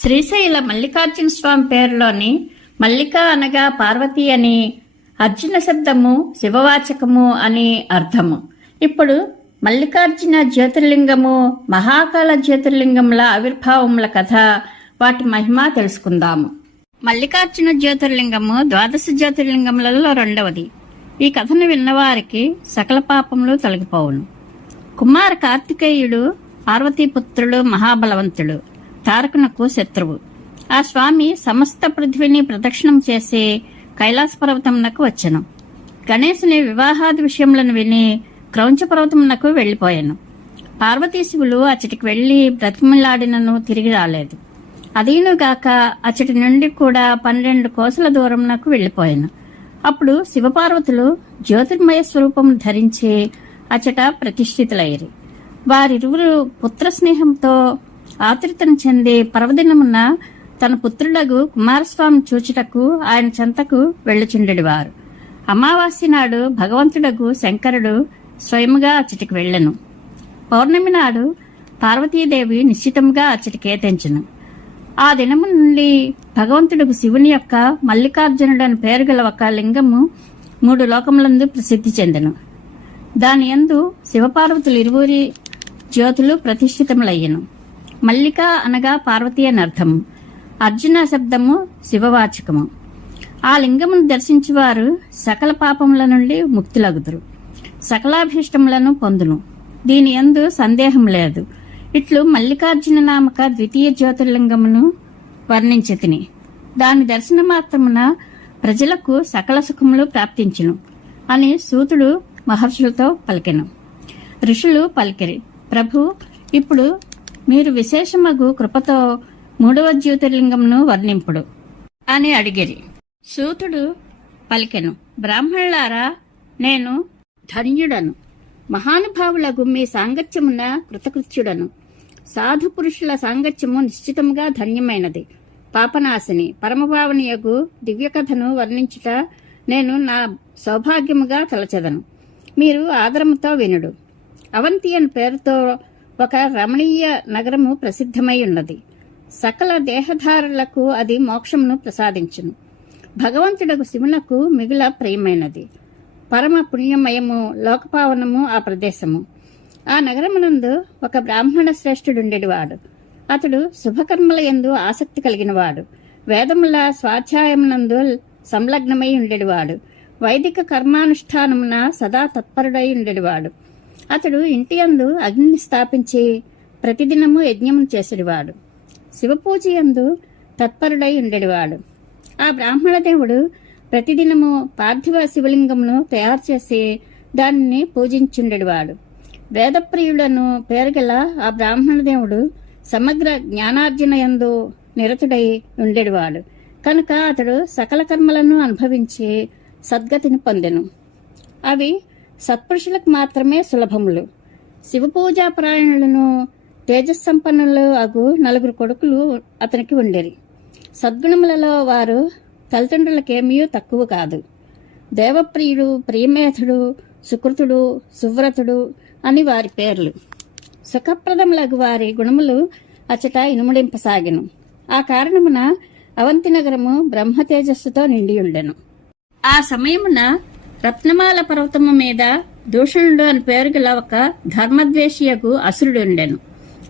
శ్రీశైల మల్లికార్జున స్వామి పేరులోని మల్లిక అనగా పార్వతి అని అర్జున శబ్దము శివవాచకము అని అర్థము. ఇప్పుడు మల్లికార్జున జ్యోతిర్లింగము మహాకాల జ్యోతిర్లింగముల ఆవిర్భావముల కథ వాటి మహిమ తెలుసుకుందాము. మల్లికార్జున జ్యోతిర్లింగము ద్వాదశ జ్యోతిర్లింగములలో రెండవది. ఈ కథను విన్నవారికి సకల పాపములు తొలగిపోవును. కుమార కార్తికేయుడు పార్వతీపుత్రుడు మహాబలవంతుడు. తారకునకు శత్రువు. ఆ స్వామి సమస్త పృథ్వీని ప్రదక్షిణం చేసి కైలాస పర్వతమునకు వచ్చెను. గణేశుని వివాహాది విషయములను విని క్రౌంచ పర్వతమునకు వెళ్ళిపోయాను పార్వతీశివులు అచ్చటికి వెళ్ళి బ్రతిమలాడినను తిరిగి రాలేదు. అదీనుగాక అచ్చటి నుండి కూడా పన్నెండు కోసల దూరమునకు వెళ్ళిపోయాను అప్పుడు శివపార్వతులు జ్యోతిర్మయ స్వరూపం ధరించి అచ్చట ప్రతిష్ఠితులయ్యారు. వారిరువురు పుత్ర స్నేహంతో ఆతృతను చెంది పర్వదినమున తన పుత్రుడగు కుమారస్వామి చూచుటకు ఆయన చెంతకు వెళ్ళుచుండెడివారు. అమావాస్య నాడు భగవంతుడగు శంకరుడు స్వయముగా అచ్చటికి వెళ్ళను. పౌర్ణమి నాడు పార్వతీదేవి నిశ్చితంగా అచ్చటికేతించను ఆ దినము నుండి భగవంతుడుకు శివుని యొక్క మల్లికార్జునుడు అని పేరు గల ఒక లింగము మూడు లోకములందు ప్రసిద్ధి చెందెను. దాని యందు శివపార్వతులు ఇరువురి జ్యోతులు ప్రతిష్ఠితములయ్యను. మల్లిక అనగా పార్వతి అని అర్థం. అర్జున శబ్దము శివవాచకము. ఆ లింగమును దర్శించువారు సకల పాపముల నుండి ముక్తులగుదురు. సకలాభీష్టములను పొందును. దీని ఎందు సందేహం లేదు. ఇట్లు మల్లికార్జున నామక ద్వితీయ జ్యోతిర్లింగమును వర్ణించితిని. దాని దర్శన మాత్రమున ప్రజలకు సకల సుఖములు ప్రాప్తించును అని సూతుడు మహర్షులతో పలికెను. ఋషులు పలికిరి ప్రభు ఇప్పుడు మీరు విశేషమగు కృపతో మూడవ జ్యోతిర్లింగమును వర్ణింపుడు అని అడిగిరి. సూతుడు పలికెను బ్రాహ్మణులారా నేను ధన్యుడను. మహానుభావులకు మీ సాంగత్యమున కృతకృత్యుడను. సాధు పురుషుల సాంగత్యము నిశ్చితముగా ధన్యమైనది. పాపనాశిని పరమభావనియగు దివ్యకథను వర్ణించుట నేను నా సౌభాగ్యముగా తలచెదను. మీరు ఆదరముతో వినుడు. అవంతి అని పేరుతో ఒక రమణీయ నగరము ప్రసిద్ధమై ఉన్నది. సకల దేహధారులకు అది మోక్షమును ప్రసాదించును. భగవంతుడకు శివునకు మిగుల ప్రియమైనది. పరమ పుణ్యమయము లోకపావనము ఆ ప్రదేశము. ఆ నగరమునందు ఒక బ్రాహ్మణ శ్రేష్ఠుడుండెడివాడు. అతడు శుభకర్మల యందు ఆసక్తి కలిగినవాడు. వేదముల స్వాధ్యాయమునందు సంలగ్నమై ఉండేవాడు వైదిక కర్మానుష్ఠానమున సదా తత్పరుడై ఉండేవాడు అతడు ఇంటి యందు అగ్నిని స్థాపించి ప్రతిదినము యజ్ఞమును చేసేవాడు శివపూజ యందు తత్పరుడై ఉండేవాడు ఆ బ్రాహ్మణ దేవుడు ప్రతిదినము పార్థివ శివలింగమును తయారు చేసి దానిని పూజించుండేవాడు వేదప్రియులను పేరుగల ఆ బ్రాహ్మణ దేవుడు సమగ్ర జ్ఞానార్జన యందు నిరతుడై ఉండేవాడు కనుక అతడు సకల కర్మలను అనుభవించి సద్గతిని పొందెను. అవి సత్పురుషులకు మాత్రమే సులభములు. శివపూజాపరాయణులను తేజస్సంపన్నులు అగు నలుగురు కొడుకులు అతనికి ఉండేరి. సద్గుణములలో వారు తల్లిదండ్రులకేమీ తక్కువ కాదు. దేవప్రియుడు ప్రియమేధుడు సుకృతుడు సువ్రతుడు అని వారి పేర్లు. సుఖప్రదములగు వారి గుణములు అచట ఇనుముడింపసాగెను. ఆ కారణమున అవంతి నగరము బ్రహ్మ తేజస్సుతో నిండియుండెను. ఆ సమయమున రత్నమాల పర్వతము మీద దూషణుడు అని పేరు గల ఒక ధర్మద్వేషియకు అసురుడుండెను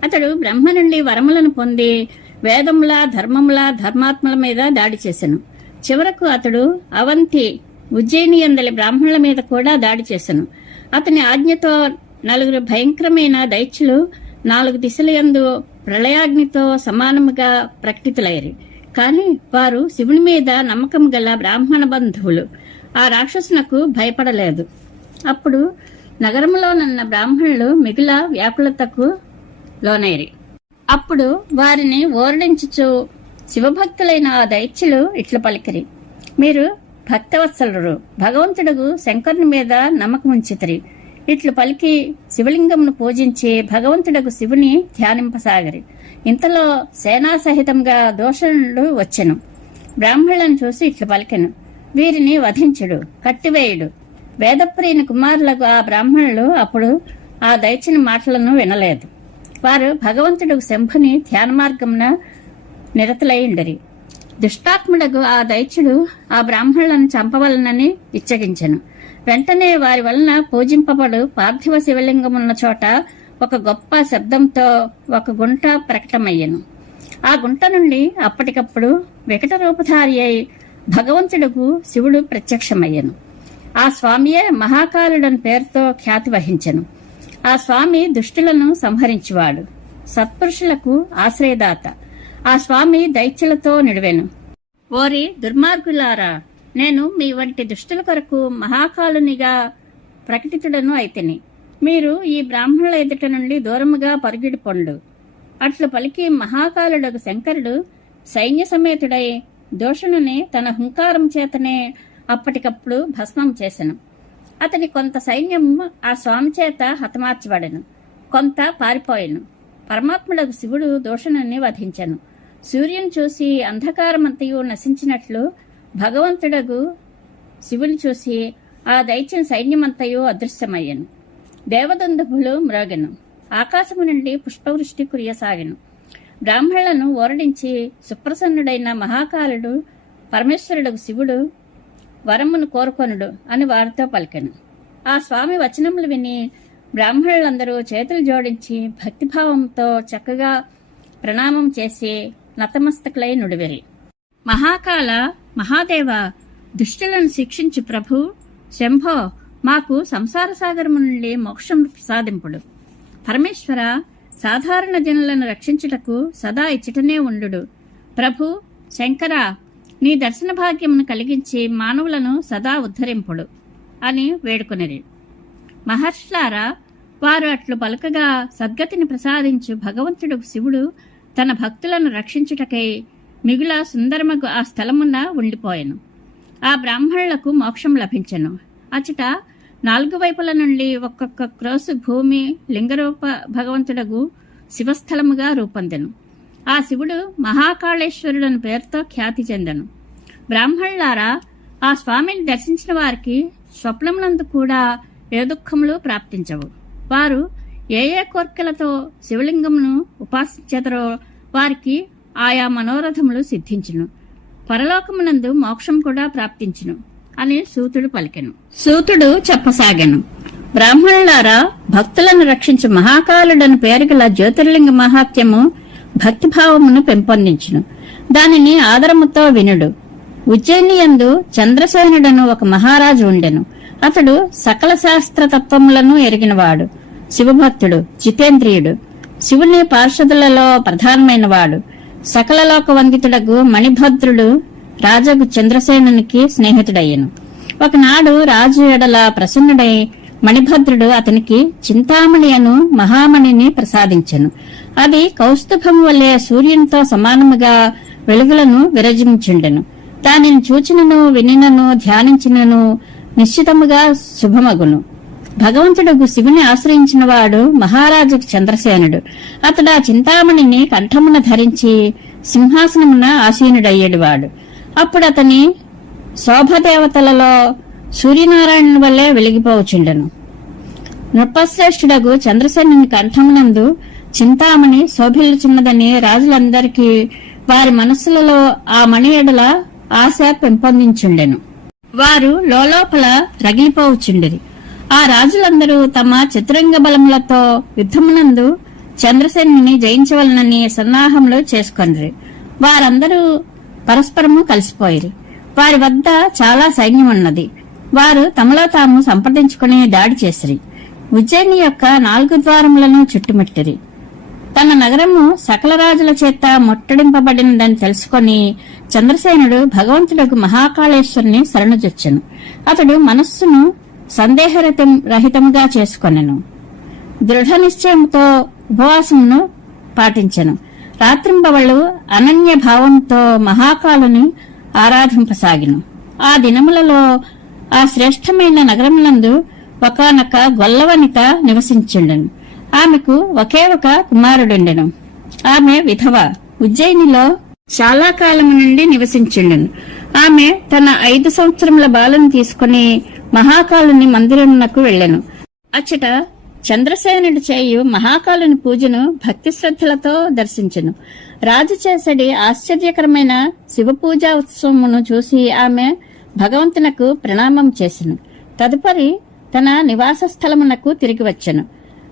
అతడు బ్రహ్మ నుండి వరములను పొంది వేదముల ధర్మముల ధర్మాత్మల మీద దాడి చేశాను చివరకు అతడు అవంతి ఉజ్జయిని అందలి బ్రాహ్మణుల మీద కూడా దాడి చేశాను అతని ఆజ్ఞతో నలుగురు భయంకరమైన దైత్యులు నాలుగు దిశల యందు ప్రళయాగ్నితో సమానముగా ప్రకటితులయ్యారు. కానీ వారు శివుని మీద నమ్మకం గల బ్రాహ్మణ బంధువులు. ఆ రాక్షసునకు భయపడలేదు. అప్పుడు నగరంలోనున్న బ్రాహ్మణులు మిగుల వ్యాకులతకు లోనైరి. అప్పుడు వారిని ఓరడించుచు శివభక్తులైన ఆ దైత్యులు ఇట్లు పలికిరి. మీరు భక్తవత్సలురు భగవంతుడుగు శంకరుని మీద నమ్మకం ఉంచితిరి ఇట్లు పలికి శివలింగమును పూజించి భగవంతుడకు శివుని ధ్యానింపసాగరి. ఇంతలో సేనా సహితంగా దోషణుడు వచ్చెను. బ్రాహ్మణులను చూసి ఇట్లు పలికెను. వీరిని వధించుడు కట్టివేయుడు. వేదప్రియుని కుమారులకు ఆ బ్రాహ్మణులు అప్పుడు ఆ దయచిన మాటలను వినలేదు. వారు భగవంతుడు శంభుని ధ్యాన మార్గమున నిరతులై దుష్టాత్ముడకు ఆ దైత్యుడు ఆ బ్రాహ్మణులను చంపవలనని ఇచ్చగించెను వెంటనే వారి వలన పూజింపబడు పార్థివ శివలింగమున్న చోట ఒక గొప్ప శబ్దంతో ఒక గుంట ప్రకటమయ్యను. ఆ గుంట నుండి అప్పటికప్పుడు వికట రూపధారి అయి భగవంతుడుకు శివుడు ప్రత్యక్షమయ్యను. ఆ స్వామియే మహాకాలుడని పేరుతో ఖ్యాతి వహించెను. ఆ స్వామి దుష్టులను సంహరించువాడు. సత్పురుషులకు ఆశ్రయదాత. ఆ స్వామి దైత్యులతో నిడివెను ఓరి దుర్మార్గులారా నేను మీ వంటి దుష్టుల కొరకు మహాకాలునిగా ప్రకటితుడను అయితిని. మీరు ఈ బ్రాహ్మణుల ఎదుట నుండి దూరముగా పరుగిడి పొండు అట్లు పలికి మహాకాలుడకు శంకరుడు సైన్య సమేతుడై దోషణుని తన హుంకారం చేతనే అప్పటికప్పుడు భస్మం చేసెను. అతని కొంత సైన్యం ఆ స్వామి చేత హతమార్చబడెను. కొంత పారిపోయాను. పరమాత్ముడకు శివుడు దోషణుని వధించను. సూర్యుని చూసి అంధకారమంతయు నశించినట్లు భగవంతుడగు శివుని చూసి ఆ దైత్యం సైన్యమంతయు అదృశ్యమయ్యను. దేవదందుభులు మ్రోగెను. ఆకాశము నుండి పుష్పవృష్టి కురియసాగెను. బ్రాహ్మణులను ఓరడించి సుప్రసన్నుడైన మహాకాలుడు పరమేశ్వరుడు శివుడు వరమును కోరుకొనుడు అని వారితో పలికెను. ఆ స్వామి వచనములు విని బ్రాహ్మణులందరూ చేతులు జోడించి భక్తిభావంతో చక్కగా ప్రణామం చేసి నతమస్తకులై నుడివెరి. మహాకాల మహాదేవ దుష్టులను శిక్షించు ప్రభు శంభో మాకు సంసార సాగరము నుండి మోక్షం ప్రసాదింపుడు పరమేశ్వర సాధారణ జనులను రక్షించుటకు సదా ఇచ్చటనే ఉండు ప్రభు శంకర నీ దర్శన భాగ్యమును కలిగించి మానవులను సదా ఉద్ధరింపుడు అని వేడుకొనిరి. మహర్షులారా వారు అట్లు పలుకగా సద్గతిని ప్రసాదించు భగవంతుడు శివుడు తన భక్తులను రక్షించుటకై మిగుల సుందరమగు ఆ స్థలమున ఉండిపోయెను. ఆ బ్రాహ్మణులకు మోక్షం లభించెను. అచట నాలుగు వైపుల నుండి ఒక్కొక్క క్రోసు భూమి లింగరూప భగవంతుడగు శివస్థలముగా రూపొందెను. ఆ శివుడు మహాకాళేశ్వరుడని పేరుతో ఖ్యాతి చెందెను. బ్రాహ్మణులారా ఆ స్వామిని దర్శించిన వారికి స్వప్నములందు కూడా ఏ దుఃఖములు ప్రాప్తించవు. వారు ఏ ఏ కోర్కెలతో శివలింగమును ఉపాసించెదరో వారికి ఆయా మనోరథములు సిద్ధించును. పరలోకమునందు మోక్షం కూడా ప్రాప్తించును. అని సూతుడు పలికెను. సూతుడు చెప్పసాగెను. బ్రాహ్మణులారా భక్తులను రక్షించు మహాకాలుడని పేరుగల జ్యోతిర్లింగ మహాత్యము భక్తిభావమును పెంపొందించును. దానిని ఆదరముతో వినుడు. ఉజ్జయినియందు చంద్రసేనుడను ఒక మహారాజు ఉండెను. అతడు సకల శాస్త్ర తత్వములను ఎరిగినవాడు. శివభక్తుడు జితేంద్రియుడు. శివుని పార్షదులలో ప్రధానమైనవాడు. సకల లోక వందితుడకు మణిభద్రుడు రాజగు చంద్రసేనునికి స్నేహితుడయ్యను. ఒకనాడు రాజు ఎడల ప్రసన్నుడై మణిభద్రుడు అతనికి చింతామణి అను మహామణిని ప్రసాదించెను. అది కౌస్తుభం వల్లే సూర్యునితో సమానముగా వెలుగులను విరజించుండెను. దానిని చూచినను వినినను ధ్యానించినను నిశ్చితముగా శుభమగును. భగవంతుడు శివుని ఆశ్రయించిన వాడు మహారాజుకు చంద్రసేనుడు. అతడు ఆ చింతామణిని కంఠమున ధరించి సింహాసనమున ఆసీనుడయ్యేడు వాడు అప్పుడు అతని శోభదేవతలలో సూర్యనారాయణుని వల్లే వెలిగిపోవచుండెను నృపశ్రేష్ఠుడగు చంద్రసేనుని కంఠమునందు చింతామణి శోభిల్లుచున్నదని రాజులందరికీ వారి మనస్సులలో ఆ మణియడల ఆశ పెంపొందించుండెను. వారు లోలోపల రగిలిపోవచుండిరి ఆ రాజులందరూ తమ చతురంగ బలములతో యుద్ధమునందు చంద్రసేనుని జయించవలనని సన్నాహంలో చేసుకొనిరి. వారందరూ పరస్పరము కలిసిపోయిరి. వారి వద్ద చాలా సైన్యం ఉన్నది. వారు తమలో తాము సంప్రదించుకుని దాడి చేసిరి. ఉజ్జయిని యొక్క నాలుగు ద్వారములను చుట్టుముట్టిరి. తన నగరము సకల రాజుల చేత ముట్టడింపబడినదని తెలుసుకొని చంద్రసేనుడు భగవంతుడకు మహాకాళేశ్వరుని శరణుజొచ్చెను. అతడు మనస్సును సందేహరహితం రహితముగా చేసుకొనెను. దృఢ నిశ్చయంతో ఉపవాసమును పాటించెను. రాత్రింబవళ్ళు అనన్య భావంతో మహాకాలుని ఆరాధింపసాగిను. ఆ దినములలో ఆ శ్రేష్టమైన నగరములందు ఒకనొక గొల్లవనిత నివసించుండెను. ఆమెకు ఒకే ఒక కుమారుడుండెను. ఆమె విధవ ఉజ్జయినిలో చాలా కాలము నుండి నివసించుండెను. ఆమె తన ఐదు సంవత్సరముల బాలను తీసుకుని మహాకాలుని మందిరమునకు వెళ్ళెను. అచ్చట చంద్రసేనుడు చేయు మహాకాలుని పూజను భక్తి శ్రద్ధలతో దర్శించను. రాజు చేసడి ఆశ్చర్యకరమైన శివపూజా ఉత్సవమును చూసి ఆమె భగవంతునకు ప్రణామం చేసెను. తదుపరి తన నివాస స్థలమునకు తిరిగి వచ్చెను.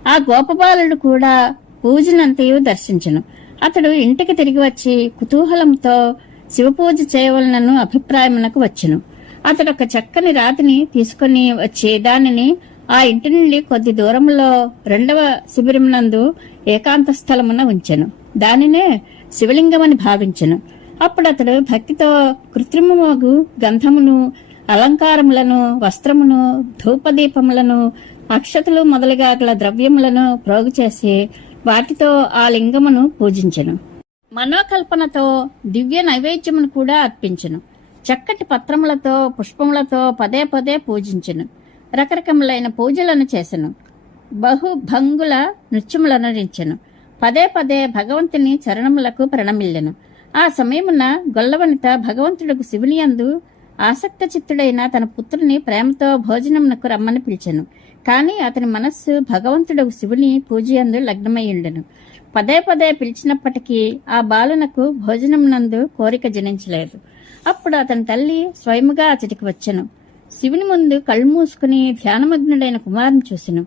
ఆ గోపబాలుడు కూడా పూజనంతయు దర్శించను. అతడు ఇంటికి తిరిగి వచ్చి కుతూహలంతో శివపూజ చేయవలనను అభిప్రాయమునకు వచ్చెను. అతడు ఒక చక్కని రాతిని తీసుకుని వచ్చి దానిని ఆ ఇంటి నుండి కొద్ది దూరంలో రెండవ శిబిరమునందు ఏకాంత స్థలమున ఉంచెను. దానినే శివలింగమని భావించెను. అప్పుడు అతడు భక్తితో కృత్రిమమగు గంధమును అలంకారములను వస్త్రమును ధూపదీపములను అక్షతలు మొదలుగా గల ద్రవ్యములను ప్రోగు చేసి వాటితో ఆ లింగమును పూజించెను. మనోకల్పనతో దివ్య నైవేద్యమును కూడా అర్పించెను. చక్కటి పత్రములతో పుష్పములతో పదే పదే పూజించెను. రకరకములైన పూజలను చేసెను. బహుభంగుల నృత్యములను నరించెను పదే పదే భగవంతుని చరణములకు ప్రణమిల్లెను. ఆ సమయమున గొల్లవనిత భగవంతుడుకు శివుని యందు ఆసక్త చిత్తుడైన తన పుత్రుని ప్రేమతో భోజనమునకు రమ్మని పిలిచెను. కానీ అతని మనస్సు భగవంతుడు శివుని పూజయందు లగ్నమయ్యుండెను. పదే పదే పిలిచినప్పటికీ ఆ బాలునకు భోజనమునందు కోరిక జనించలేదు. అప్పుడు అతని తల్లి స్వయముగా అతడికి వచ్చెను. శివుని ముందు కళ్ళు మూసుకుని ధ్యానమగ్నుడైన కుమారుని చూసిను.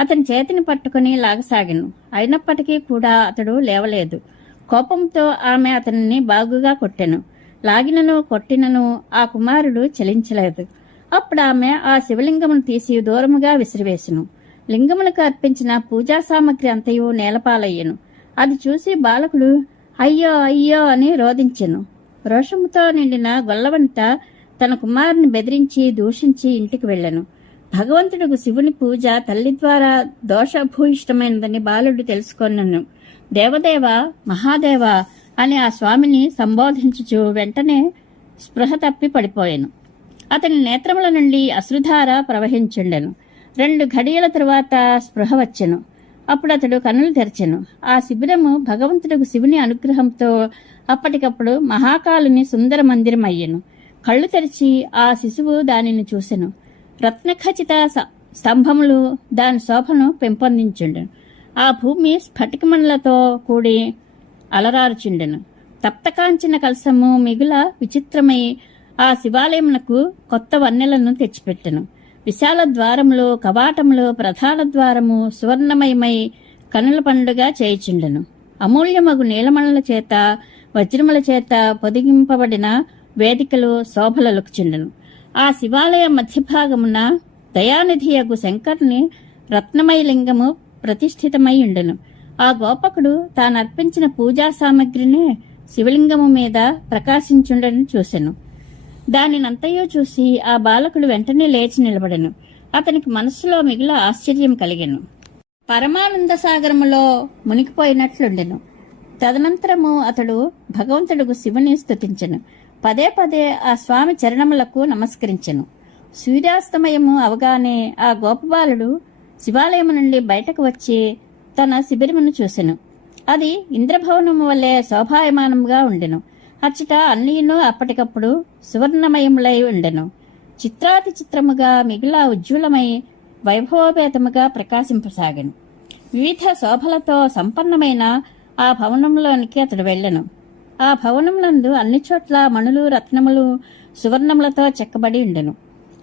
అతని చేతిని పట్టుకుని లాగసాగాను. అయినప్పటికీ కూడా అతడు లేవలేదు. కోపంతో ఆమె అతనిని బాగుగా కొట్టెను. లాగినను కొట్టినను ఆ కుమారుడు చలించలేదు. అప్పుడు ఆమె ఆ శివలింగమును తీసి దూరముగా విసిరివేసెను. లింగములకు అర్పించిన పూజా సామగ్రి అంతయు నేలపాలయ్యను. అది చూసి బాలకుడు అయ్యో అయ్యో అని రోధించెను. రోషముతో నిండిన గొల్లవనిత తన కుమారుని బెదిరించి దూషించి ఇంటికి వెళ్ళను. భగవంతుడుకు శివుని పూజ తల్లి ద్వారా దోషభూయిష్టమైనదని బాలుడు తెలుసుకొనను. దేవదేవ మహాదేవ అని ఆ స్వామిని సంబోధించుచు వెంటనే స్పృహ తప్పి పడిపోయాను. అతని నేత్రముల నుండి అశ్రుధార ప్రవహించుండెను. రెండు ఘడియల తరువాత స్పృహ వచ్చెను. అప్పుడు అతడు కన్నులు తెరచెను. ఆ శిబిరము భగవంతుడికి శివుని అనుగ్రహంతో అప్పటికప్పుడు మహాకాలుని సుందర మందిరం అయ్యను కళ్ళు తెరిచి ఆ శిశువు దానిని చూసెను. రత్నఖచిత స్తంభములు దాని శోభను పెంపొందించుండెను. ఆ భూమి స్ఫటికమణులతో కూడి అలరారుచుండెను. తప్తకాంచిన కలసము మిగుల విచిత్రమై ఆ శివాలయమునకు కొత్త వన్నెలను తెచ్చిపెట్టెను. విశాల ద్వారములు కవాటములు ప్రధాన ద్వారము సువర్ణమయమై కనుల పండుగ చేయుచుండెను. అమూల్యమగు నీలమణుల చేత వజ్రముల చేత పొదిగింపబడిన వేదికలు శోభలొలుకుచుండెను ఆ శివాలయ మధ్యభాగమున దయానిధియగు శంకరుని రత్నమయ లింగము ప్రతిష్ఠితమై ఉండెను. ఆ గోపకుడు తాను అర్పించిన పూజా సామగ్రిని శివలింగము మీద ప్రకాశించుండను చూసెను. దానినంతయో చూసి ఆ బాలకుడు వెంటనే లేచి నిలబడెను. అతనికి మనస్సులో మిగుల ఆశ్చర్యం కలిగెను. పరమానంద సాగరములో మునిగిపోయినట్లుండెను. తదనంతరము అతడు భగవంతుడుకు శివుని స్తుతించెను. పదే పదే ఆ స్వామి చరణములకు నమస్కరించెను. సూర్యాస్తమయము అవగానే ఆ గోపబాలుడు శివాలయము నుండి బయటకు వచ్చి తన శిబిరమును చూసెను. అది ఇంద్రభవనము వలె శోభాయమానముగా ఉండెను. అచ్చట అన్నీను అప్పటికప్పుడు సువర్ణమయములై ఉండెను. చిత్రాతి చిత్రముగా మిగిలా ఉజ్వలమై వైభవపేతముగా ప్రకాశింపసాగాను. వివిధ శోభలతో సంపన్నమైన ఆ భవనంలోనికి అతడు వెళ్ళెను. ఆ భవనములందు అన్ని చోట్ల మణులు రత్నములు సువర్ణములతో చెక్కబడి ఉండెను.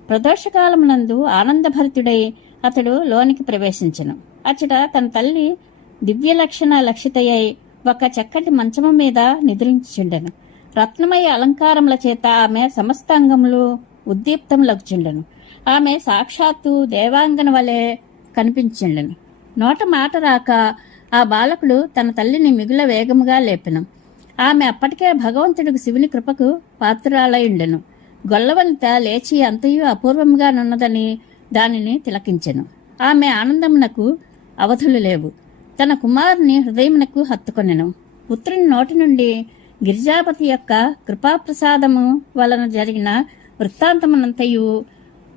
ప్రదోషకాలమునందు ఆనందభరితుడై అతడు లోనికి ప్రవేశించెను. అచ్చట తన తల్లి దివ్య లక్షణ లక్షితయ్యై ఒక చక్కటి మంచము మీద నిద్రించుచుండెను. రత్నమయ అలంకారముల చేత ఆమె సమస్తాంగములు ఉద్దీప్తములగుచుండెను. ఆమె సాక్షాత్తు దేవాంగన వలె కనిపించుండెను. నోట మాట రాక ఆ బాలకుడు తన తల్లిని మిగుల వేగముగా లేపెను. ఆమె అప్పటికే భగవంతుడికి శివుని కృపకు పాత్రాలయుండెను గొల్లవనిత లేచి అంతయు అపూర్వముగా నున్నదని దానిని తిలకించెను. ఆమె ఆనందమునకు అవధులు లేవు. తన కుమారుని హృదయమునకు హత్తుకొనెను. పుత్రుని నోటి నుండి గిరిజాపతి యొక్క కృపాప్రసాదము వలన జరిగిన వృత్తాంతమునంతయు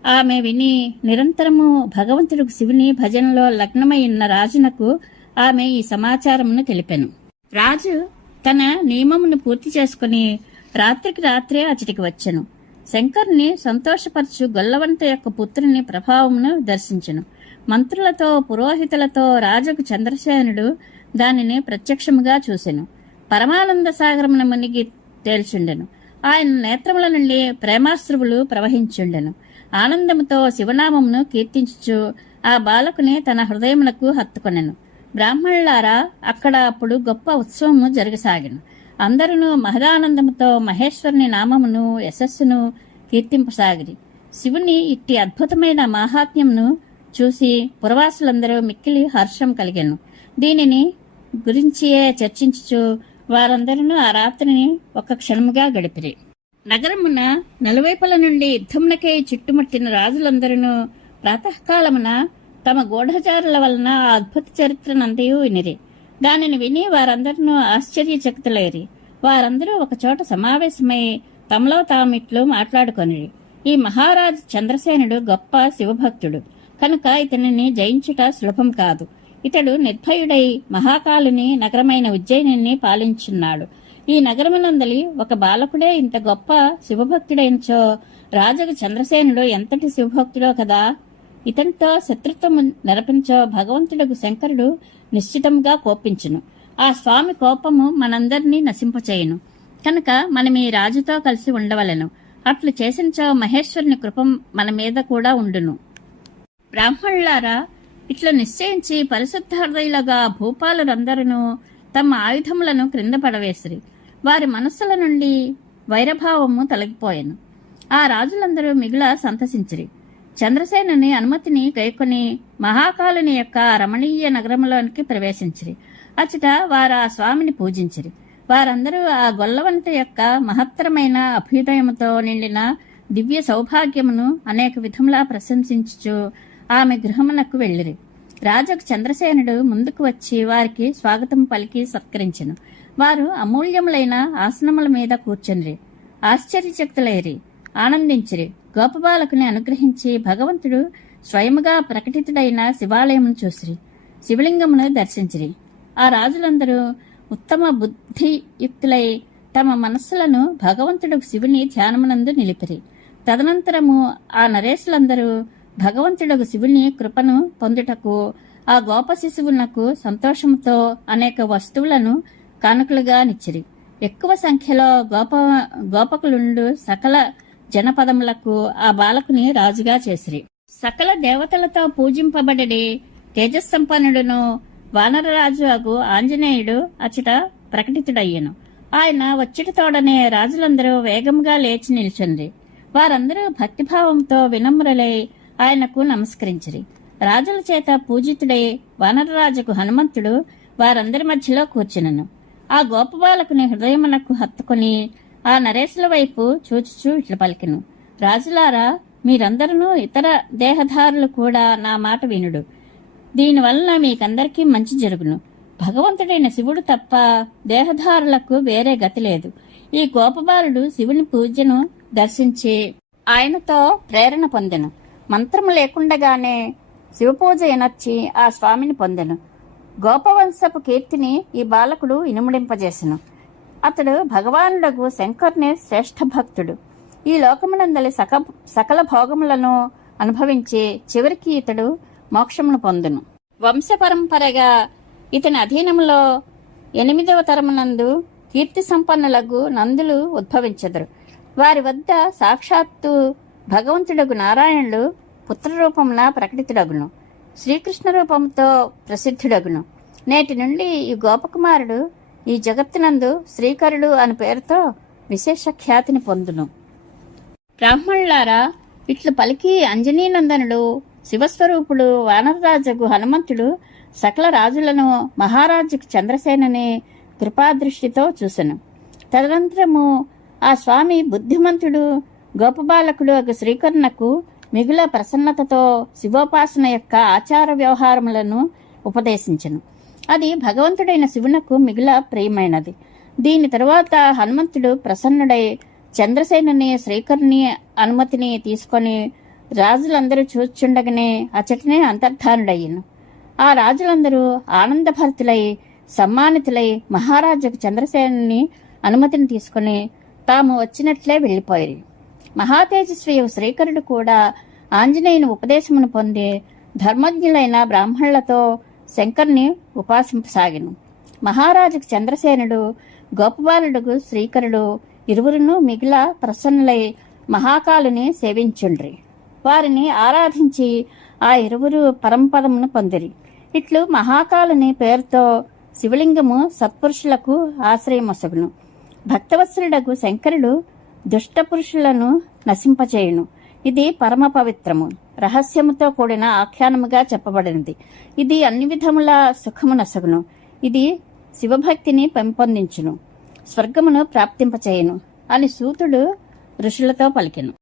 ఆమె విని నిరంతరము భగవంతుడికి శివుని భజనలో లగ్నమై ఉన్న రాజునకు ఆమె ఈ సమాచారమును తెలిపెను. రాజు తన నియమమును పూర్తి చేసుకుని రాత్రికి రాత్రే అచటికి వచ్చెను. శంకర్ని సంతోషపరచు గొల్లవంత యొక్క పుత్రుని ప్రభావమును దర్శించెను. మంత్రులతో పురోహితులతో రాజుకు చంద్రసేనుడు దానిని ప్రత్యక్షముగా చూసెను. పరమానంద సాగరమున మునిగి తేల్చుండెను. ఆయన నేత్రముల నుండి ప్రేమాశ్రువులు ప్రవహించుండెను. ఆనందముతో శివనామమును కీర్తించుచు ఆ బాలకుని తన హృదయమునకు హత్తుకొనెను. బ్రాహ్మణులారా అక్కడ అప్పుడు గొప్ప ఉత్సవము జరగసాగెను. అందరూ మహదానందముతో మహేశ్వరుని నామమును యశస్సును కీర్తింపసాగిరి. శివుని ఇట్టి అద్భుతమైన మాహాత్మ్యమును చూసి పురవాసులందరూ మిక్కిలి హర్షం కలిగాను. దీనిని గురించియే చర్చించుచు వారందరూ ఆ రాత్రిని ఒక క్షణముగా గడిపిరి. నగరమున నలువైపుల నుండి యుద్ధమునకై చుట్టుముట్టిన రాజులందరూ ప్రాతకాలమున తమ గూఢచారుల వలన ఆ అద్భుత చరిత్రనంతయు వినిరి. దానిని విని వారందరినూ ఆశ్చర్యచకితులైరి. వారందరూ ఒకచోట సమావేశమై తమలో తామిట్లు మాట్లాడుకొనిరి. ఈ మహారాజు చంద్రసేనుడు గొప్ప శివభక్తుడు. కనుక ఇతనిని జయించుట సులభం కాదు. ఇతడు నిర్భయుడై మహాకాలుని నగరమైన ఉజ్జయిని పాలించున్నాడు. ఈ నగరమునందలి ఒక బాలకుడే ఇంత గొప్ప శివభక్తుడైనచో రాజుకు చంద్రసేనుడు ఎంతటి శివభక్తుడో కదా? ఇతనితో శత్రుత్వము నెరపించో భగవంతుడకు శంకరుడు నిశ్చితంగా కోపించును. ఆ స్వామి కోపము మనందరినీ నశింపచేయును. కనుక మనం ఈ రాజుతో కలిసి ఉండవలెను. అట్లు చేసినచో మహేశ్వరుని కృపం మన మీద కూడా ఉండును. బ్రాహ్మణులారా ఇట్లా నిశ్చయించి పరిశుద్ధ హృదయులుగా భూపాలురందరూ తమ ఆయుధములను క్రింద పడవేసిరి. వారి మనస్సుల నుండి వైరభావము తొలగిపోయాను. ఆ రాజులందరూ మిగుల సంతసించిరి. చంద్రసేనుని అనుమతిని గైకొని మహాకాలుని యొక్క రమణీయ నగరంలోనికి ప్రవేశించిరి. అచ్చట వారు ఆ స్వామిని పూజించిరి. వారందరూ ఆ గొల్లవంత యొక్క మహత్తరమైన అభ్యుదయముతో నిండిన దివ్య సౌభాగ్యమును అనేక విధములా ప్రశంసించుచు ఆమె గృహమునకు వెళ్ళిరి. రాజకు చంద్రసేనుడు ముందుకు వచ్చి వారికి స్వాగతం పలికి సత్కరించను. వారు అమూల్యములైన ఆసనముల మీద కూర్చునిరి. ఆశ్చర్యచక్తులైరి. ఆనందించిరి. గోపబాలకుని అనుగ్రహించి భగవంతుడు స్వయముగా ప్రకటితుడైన శివాలయమును చూసిరి. శివలింగమును దర్శించిరి. ఆ రాజులందరూ ఉత్తమ బుద్ధియుక్తులై తమ మనస్సులను భగవంతుడు శివుని ధ్యానమునందు నిలిపిరి. తదనంతరము ఆ నరేశులందరూ భగవంతుడు శివుని కృపను పొందుటకు ఆ గోప శిశువునకు సంతోషంతో అనేక వస్తువులను కానుకలుగా నిచ్చిరి. ఎక్కువ సంఖ్యలో గోప గోపకులుండు సకల జనపదములకు ఆ బాలకుని రాజుగా చేసిరి. సకల దేవతలతో పూజింపబడి తేజస్సంపన్నుడును వానరరాజు అగు ఆంజనేయుడు అచ్చట ప్రకటితుడయ్యను. ఆయన వచ్చుటతోడనే రాజులందరూ వేగంగా లేచి నిల్చుండ్రి వారందరూ భక్తిభావంతో వినమ్రులై ఆయనకు నమస్కరించిరి. రాజుల చేత పూజితుడై వానరరాజుకు హనుమంతుడు వారందరి మధ్యలో కూర్చునను. ఆ గోపబాలకుని హృదయమునకు హత్తుకుని ఆ నరేశుల వైపు చూచుచూ ఇట్లా పలికెను. రాజులారా మీరందరూ ఇతర దేహదారులు కూడా నా మాట వినుడు. దీనివలన మీకందరికీ మంచి జరుగును. భగవంతుడైన శివుడు తప్ప దేహదారులకు వేరే గతి లేదు. ఈ గోపబాలుడు శివుని పూజను దర్శించి ఆయనతో ప్రేరణ పొందెను. మంత్రము లేకుండగానే శివపూజ ఎనర్చి ఆ స్వామిని పొందెను. గోపవంశపు కీర్తిని ఈ బాలకుడు ఇనుముడింపజేసెను. అతడు భగవానుడకు శంకర్ని శ్రేష్ఠ భక్తుడు. ఈ లోకమునందలి సక సకల భోగములను అనుభవించి చివరికి ఇతడు మోక్షమును పొందును. వంశపరంపరగా ఇతని అధీనంలో ఎనిమిదవ తరమునందు కీర్తి సంపన్నులకు నందులు ఉద్భవించదురు. వారి వద్ద సాక్షాత్తు భగవంతుడగు నారాయణుడు పుత్రరూపమున ప్రకటితుడగును. శ్రీకృష్ణ రూపంతో ప్రసిద్ధుడగును. నేటి నుండి ఈ గోపకుమారుడు ఈ జగత్తునందు శ్రీకరుడు అని పేరుతో విశేష ఖ్యాతిని పొందును. బ్రాహ్మణులారా ఇట్లు పలికి అంజనీనందనుడు శివస్వరూపుడు వానరరాజుకు హనుమంతుడు సకల రాజులను మహారాజుకు చంద్రసేనని కృపాదృష్టితో చూసెను. తదనంతరము ఆ స్వామి బుద్ధిమంతుడు గోపబాలకుడు ఒక శ్రీకరుణకు మిగుల ప్రసన్నతతో శివోపాసన యొక్క ఆచార వ్యవహారములను ఉపదేశించెను. అది భగవంతుడైన శివునకు మిగిల ప్రియమైనది. దీని తరువాత హనుమంతుడు ప్రసన్నుడై చంద్రసేనుని శ్రీకరుని అనుమతిని తీసుకొని రాజులందరూ చూచుండగానే అచటనే అంతర్ధానుడయ్యను. ఆ రాజులందరూ ఆనందభరితులై సమ్మానితులై మహారాజుకు చంద్రసేనుని అనుమతిని తీసుకుని తాము వచ్చినట్లే వెళ్ళిపోయారు. మహాతేజస్వి శ్రీకరుడు కూడా ఆంజనేయుని ఉపదేశమును పొంది ధర్మజ్ఞులైన బ్రాహ్మణులతో శంకర్ని ఉపాసింపసాగిను. మహారాజుకు చంద్రసేనుడు గోపబాలుడుకు శ్రీకరుడు ఇరువురును మిగిల ప్రసన్నులై మహాకాలుని సేవించుండ్రి. వారిని ఆరాధించి ఆ ఇరువురు పరంపరమును పొందిరి. ఇట్లు మహాకాలుని పేరుతో శివలింగము సత్పురుషులకు ఆశ్రయమొసగును. భక్తవత్సరుడకు శంకరుడు దుష్ట పురుషులను నశింపచేయును. ఇది పరమ పవిత్రము. రహస్యముతో కూడిన ఆఖ్యానముగా చెప్పబడినది. ఇది అన్ని విధముల సుఖము నసగును ఇది శివభక్తిని పెంపొందించును. స్వర్గమును ప్రాప్తింపచేయును. అని సూతుడు ఋషులతో పలికెను.